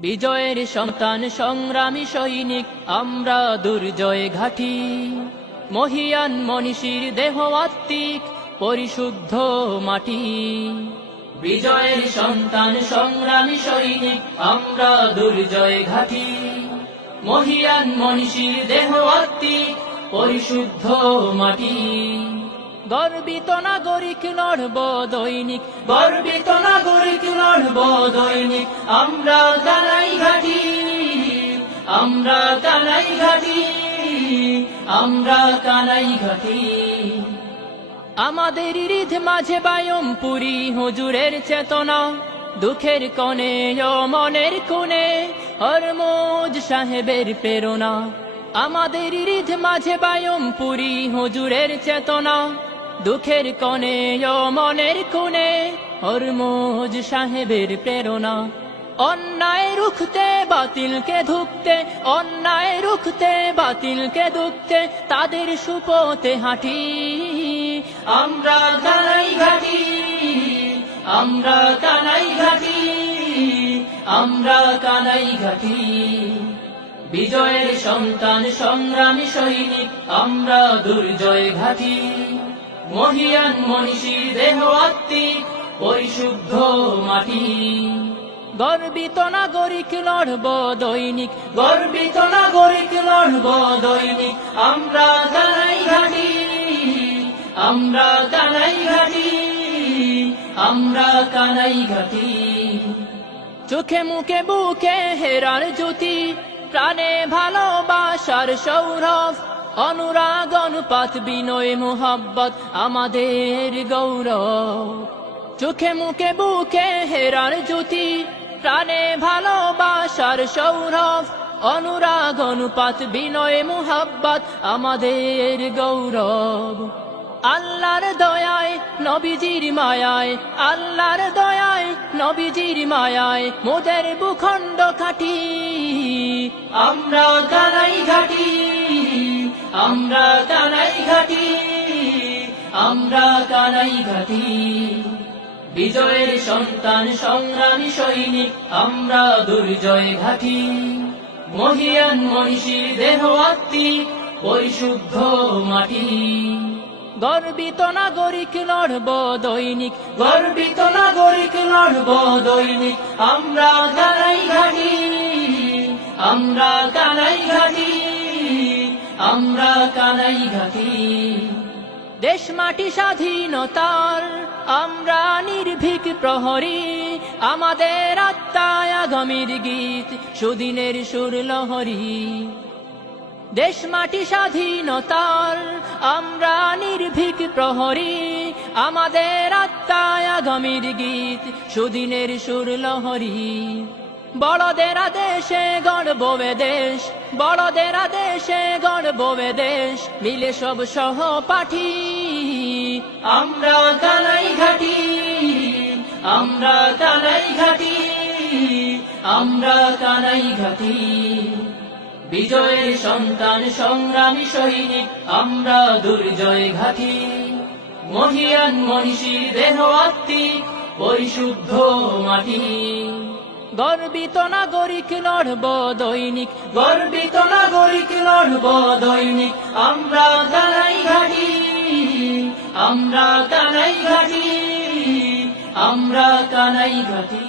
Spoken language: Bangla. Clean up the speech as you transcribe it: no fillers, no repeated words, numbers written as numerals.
বিজয়ের সন্তান সংগ্রামী সৈনিক আমরা দুর্জয় ঘাঁটি। মহিয়ান মনীষীর দেহ আত্মিক পরিশুদ্ধ মাটি। বিজয়ের সন্তান সংগ্রামী সৈনিক আমরা দুর্জয় ঘাঁটি। মহিয়ান মনীষীর দেহ আত্মিক পরিশুদ্ধ মাটি। গর্বিত নাগরিক লড়ব দৈনিক, গর্বিত নাগরিক লড়ব দৈনিক। আমরা কানাই ঘাঁটি, আমরা কানাই ঘাঁটি, আমরা কানাই ঘাঁটি। আমাদের হৃদ মাঝে বায়মপুরী হুজুরের চেতনা, দুঃখের কোণে ও মনের কোণে হরমুজ সাহেবের প্রেরণা। আমাদের হৃদ মাঝে বায়মপুরী হুজুরের চেতনা, দুঃখের কোণে ও মনের কোণে হরমুজ সাহেবের প্রেরণা। অন্যায় রুখতে বাতিলকে ধুঁকতে, অন্যায় রুখতে বাতিলকে ধুঁকতে তাদের সুপথে হাঁটি। আমরা কানাই ঘাঁটি, আমরা কানাই ঘাঁটি, আমরা কানাই ঘাঁটি। বিজয়ের সন্তান সংগ্রামী সৈনিক আমরা দুর্জয় ঘাঁটি। মহিয়ান মনীষীর দেহ আত্মিক পরিশুদ্ধ মাটি। গর্বিত নাগরিক লড়ব দৈনিক, গর্বিত নাগরিক লড়ব দৈনিক। আমরা কানাই ঘাঁটি, আমরা কানাই ঘাঁটি, আমরা কানাই ঘাঁটি। চোখে মুখে বুকে হেরার জ্যোতি, প্রাণে ভালোবাসার সৌরভ, অনুরাগ অনুপাত বিনয় মোহাব্বত আমাদের গৌরব। চোখে মুখে বুকে হেরার জ্যোতি, প্রাণে ভালোবাসার সৌরভ, অনুরাগ অনুপাত বিনয় মোহাব্বত আমাদের গৌরব। আল্লাহর দয়ায় নবীজির মায়ায়, আল্লাহর দয়ায় নবীজির মায়ায় মোদের ভূখণ্ড কাটি। আমরা কানাই ঘাঁটি, আমরা কানাই ঘাঁটি, আমরা কানাই ঘাঁটি। বিজয়ের সন্তান সংগ্রামী সৈনিক আমরা দুর্জয় ঘাঁটি। মহিয়ান মনীষীর দেহ আত্মিক পরিশুদ্ধ মাটি। গর্বিত নাগরিক লড়ব দৈনিক, গর্বিত নাগরিক লড়ব দৈনিক। আমরা কানাই ঘাঁটি, আমরা কানাই ঘাঁটি, আমরা কানাই ঘাঁটি। দেশ মাটি স্বাধীনতার আমরা নির্ভীক প্রহরী, আমাদের আত্মায় আগামীর গীত সুদিনের সুর লহরী। দেশ মাটি স্বাধীনতার আমরা নির্ভীক প্রহরী, আমাদের আত্মায় আগামীর গীত সুদিনের সুর লহরী। বড়দের আদেশে গড়ব দেশ, বড়দের আদেশে গড়ব দেশ, মিলে সব সহপাঠী। আমরা কানাই ঘাঁটি, আমরা কানাই ঘাঁটি, আমরা কানাই ঘাঁটি। বিজয়ের সন্তান সংগ্রামী সৈনিক আমরা দুর্জয় ঘাঁটি। মহিয়ান মনীষীর দেহ আত্মিক পরিশুদ্ধ মাটি। গর্বিত নাগরিক লড়ব দৈনিক, গর্বিত নাগরিক লড়ব দৈনিক। আমরা কানাই ঘাঁটি, আমরা কানাই ঘাঁটি, আমরা কানাই ঘাঁটি।